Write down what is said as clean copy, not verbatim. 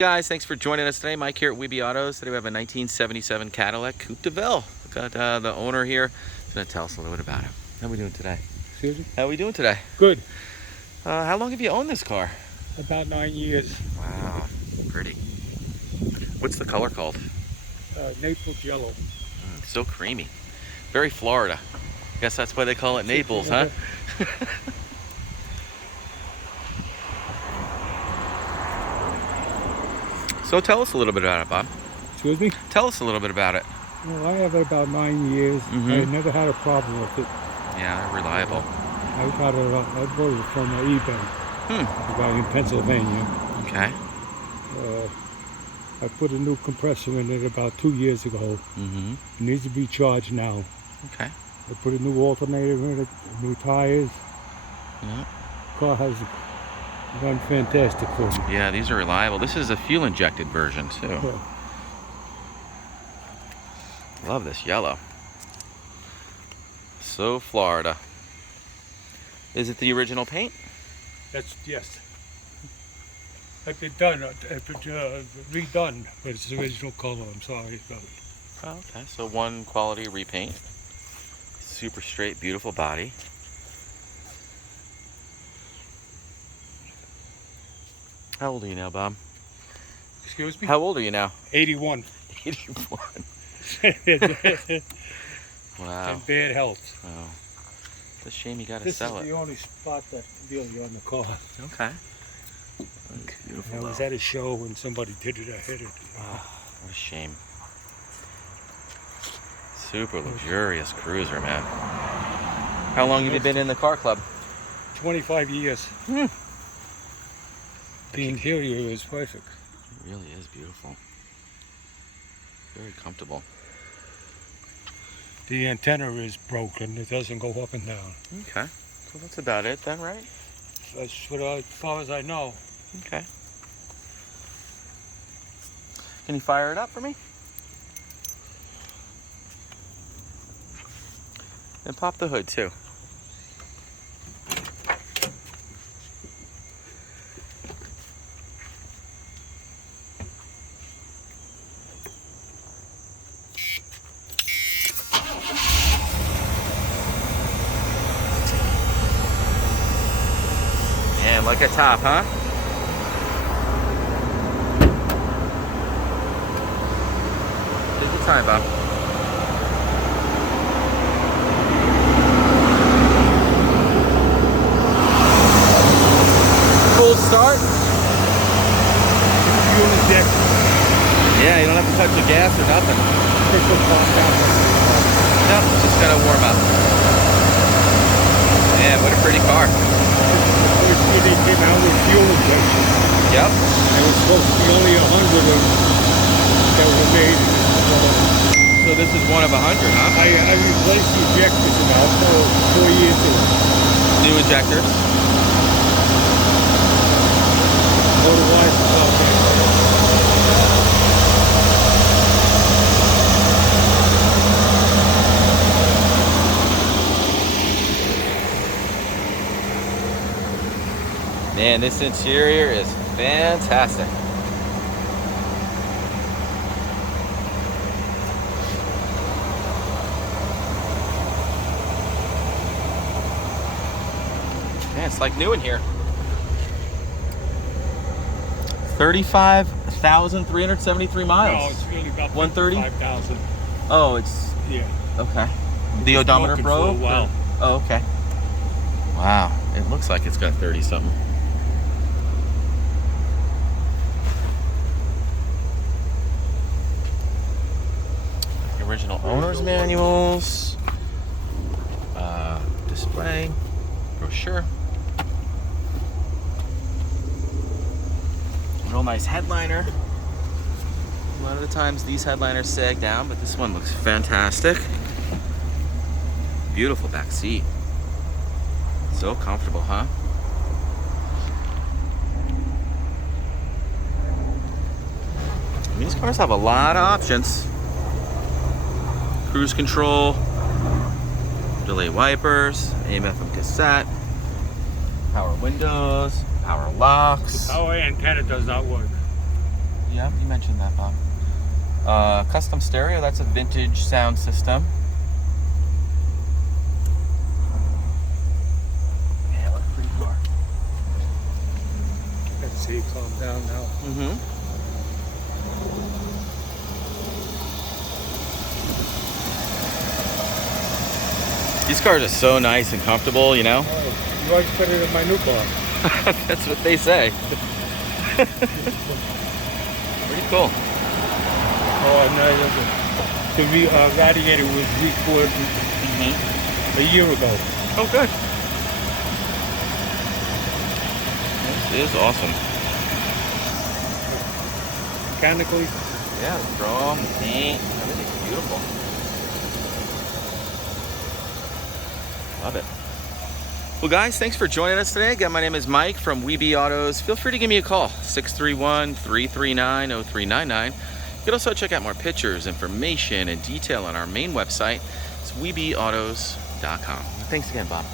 Guys, thanks for joining us today. Mike here at Weeby Autos. Today we have a 1977 Cadillac Coupe DeVille. We've got the owner here. He's going to tell us a little bit about it. How are we doing today? Excuse me? How are we doing today? Good. How long have you owned this car? About 9 years. Wow, pretty. What's the color called? Naples yellow. So creamy. Very Florida. Guess that's why they call it Naples, huh? So tell us a little bit about it, Bob. Excuse me? Tell us a little bit about it. Well, I have it about 9 years. I never had a problem with it. Yeah, they're reliable. I got it. I bought it from eBay. I got it in Pennsylvania. Okay. I put a new compressor in it about 2 years ago. It needs to be charged now. Okay. I put a new alternator in it, new tires. Yeah. Car has run fantastic for me. Yeah, these are reliable. This is a fuel injected version too. Yeah. Love this yellow. So Florida. Is it the original paint? Yes. It's been done, redone, but it's the original color. I'm sorry about it. Oh, okay, so one quality repaint. Super straight, beautiful body. How old are you now, Bob? Excuse me? How old are you now? 81. 81. Wow. In bad health. Oh. It's a shame you gotta This sell is it. the only spot that's really on the car. Okay. Beautiful. I was at a show when somebody did it. I hit it. What a shame. Super luxurious cruiser, man. How long have you been in the car club? 25 years. The interior is perfect. It really is beautiful. Very comfortable. The antenna is broken. It doesn't go up and down. Okay. So that's about it then, right? As far as I know. Okay. Can you fire it up for me? And pop the hood too. Man, like a top, huh? Take your time, Bob. Full start. Fuel injected. Yeah, you don't have to touch the gas or nothing. Nope, just gotta warm up. Man, what a pretty car. First year they came out with fuel injection. Yep. There was supposed to be only 100 of them that were made. So this is one of 100, huh? I replaced the injectors about 4 years ago. New injectors. Man, this interior is fantastic. Man, it's like new in here. 35,373 miles. No, it's really about 130? 5,000. Oh, it's Yeah. okay. The odometer broken for a broke? while. Oh, okay. Wow, it looks like it's got 30 something. Original owner's manuals, display, brochure. Real nice headliner. A lot of the times these headliners sag down, but this one looks fantastic. Beautiful back seat. So comfortable, huh? These cars have a lot of options. Cruise control, delay wipers, AM/FM cassette, power windows, power locks. Our antenna does not work. Yeah, you mentioned that, Bob. Custom stereo, that's a vintage sound system. Yeah, looks pretty car. Let's see, calm down now. Mm-hmm. These cars are so nice and comfortable, you know? Oh, you always put it in my new car. That's what they say. Pretty cool. Oh, and the radiator was reforged a year ago. Oh, good. This is awesome. Mechanically, Yeah, the chrome, the paint, everything's beautiful. Love it. Well, guys, thanks for joining us today. Again, my name is Mike from Weeby Autos. Feel free to give me a call, 631-339-0399. You can also check out more pictures, information, and detail on our main website. It's weebyautos.com. Thanks again, Bob.